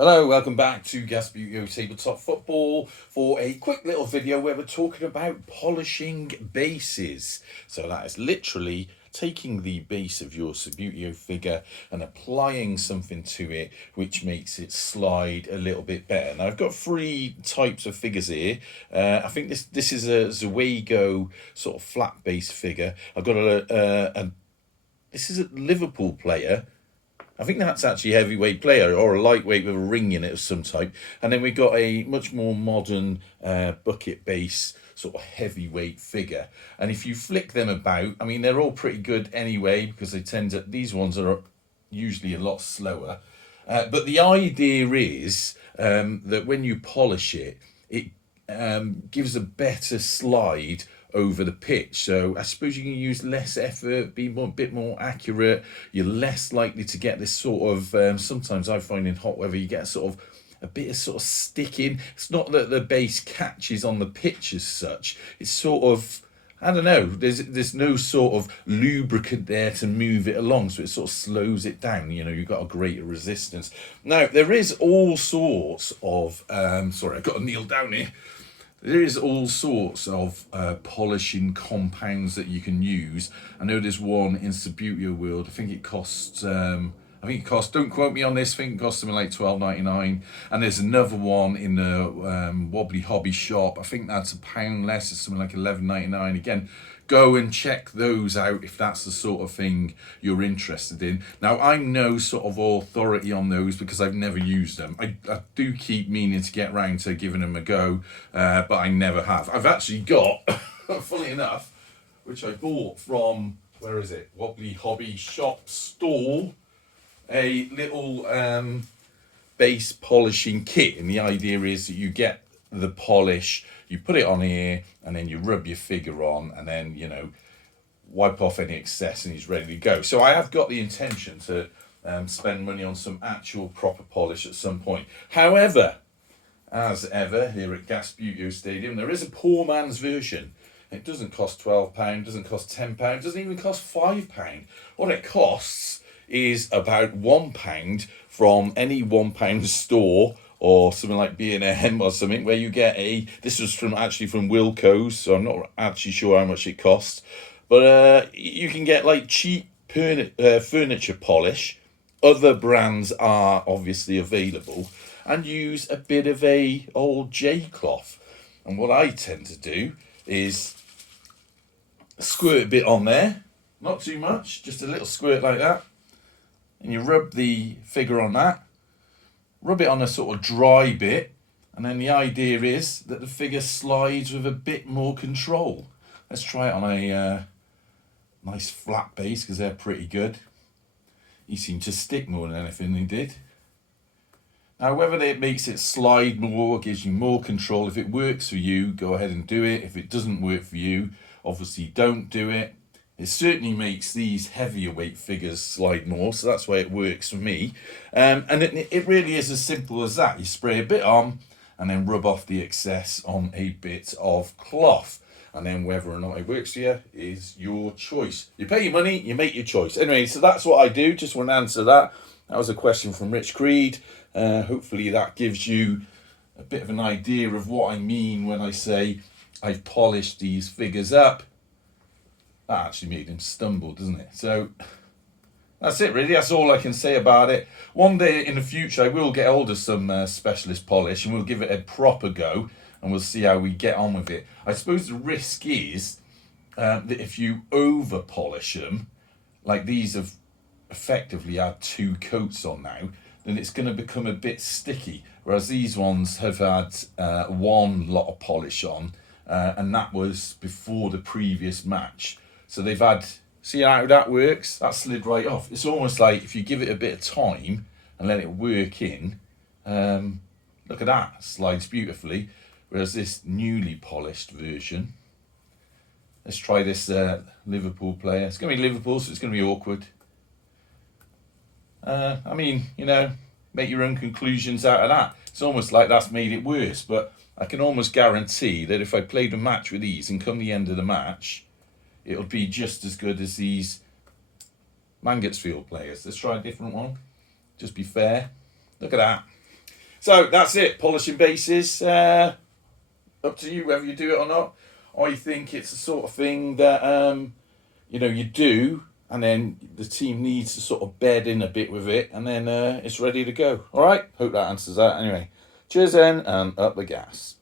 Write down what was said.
Hello, welcome back to Gasputio Tabletop Football for a quick little video where we're talking about polishing bases. So that is literally taking the base of your Subbuteo figure and applying something to it which makes it slide a little bit better. Now I've got three types of figures here. I think this is a Zweego sort of flat base figure. I've got this is a Liverpool player. I think that's actually a heavyweight player or a lightweight with a ring in it of some type. And then we've got a much more modern bucket base sort of heavyweight figure. And if you flick them about, I mean, they're all pretty good anyway because these ones are usually a lot slower. But the idea is that when you polish it, it gives a better slide over the pitch. So I suppose you can use less effort, be a bit more accurate. You're less likely to get this sort of, sometimes I find in hot weather, you get a bit of sort of sticking. It's not that the base catches on the pitch as such. It's sort of, I don't know, there's no sort of lubricant there to move it along, so it sort of slows it down. You know, you've got a greater resistance. Now, there is all sorts of, sorry, I've got to kneel down here. There is all sorts of polishing compounds that you can use. I know there's one in Subbuteo World. I think it costs, don't quote me on this, I think it costs something like $12.99. And there's another one in the Wobbly Hobby shop. I think that's £1 less. It's something like $11.99. Again, go and check those out if that's the sort of thing you're interested in. Now, I'm no sort of authority on those because I've never used them. I do keep meaning to get round to giving them a go, but I never have. I've actually got, funny enough, which I bought from, where is it? Wobbly Hobby shop stall, a little base polishing kit. And the idea is that you get the polish, you put it on here, and then you rub your figure on, and then, you know, wipe off any excess, and he's ready to go. So I have got the intention to spend money on some actual proper polish at some point. However, as ever, here at Gasputio Stadium, there is a poor man's version. It doesn't cost £12, doesn't cost £10, doesn't even cost £5. What it costs is about £1 from any £1 store or something like B&M or something, where you get this was from Wilko's, so I'm not actually sure how much it costs, but you can get like cheap furniture polish. Other brands are obviously available, and use a bit of a old J-cloth. And what I tend to do is squirt a bit on there, not too much, just a little squirt like that, and you rub the figure on that. Rub it on a sort of dry bit, and then the idea is that the figure slides with a bit more control. Let's try it on a nice flat base because they're pretty good. He seemed to stick more than anything he did. Now, whether it makes it slide more, gives you more control, if it works for you, go ahead and do it. If it doesn't work for you, obviously don't do it. It certainly makes these heavier weight figures slide more, so that's why it works for me. And it really is as simple as that. You spray a bit on and then rub off the excess on a bit of cloth. And then whether or not it works for you is your choice. You pay your money, you make your choice. Anyway, so that's what I do. Just want to answer that. That was a question from Rich Creed. Hopefully that gives you a bit of an idea of what I mean when I say I've polished these figures up. That actually made him stumble, doesn't it? So that's it, really. That's all I can say about it. One day in the future, I will get hold of some specialist polish and we'll give it a proper go and we'll see how we get on with it. I suppose the risk is that if you over polish them, like these have effectively had 2 coats on now, then it's going to become a bit sticky. Whereas these ones have had one lot of polish on, and that was before the previous match. So they've had, see how that works? That slid right off. It's almost like if you give it a bit of time and let it work in, look at that, slides beautifully. Whereas this newly polished version, let's try this Liverpool player. It's going to be Liverpool, so it's going to be awkward. I mean, you know, make your own conclusions out of that. It's almost like that's made it worse, but I can almost guarantee that if I played a match with these and come the end of the match, it'll be just as good as these Mangotsfield players. Let's try a different one. Just be fair. Look at that. So that's it. Polishing bases. Up to you whether you do it or not. I think it's the sort of thing that you do, and then the team needs to sort of bed in a bit with it, and then it's ready to go. All right. Hope that answers that. Anyway, cheers then, and up the gas.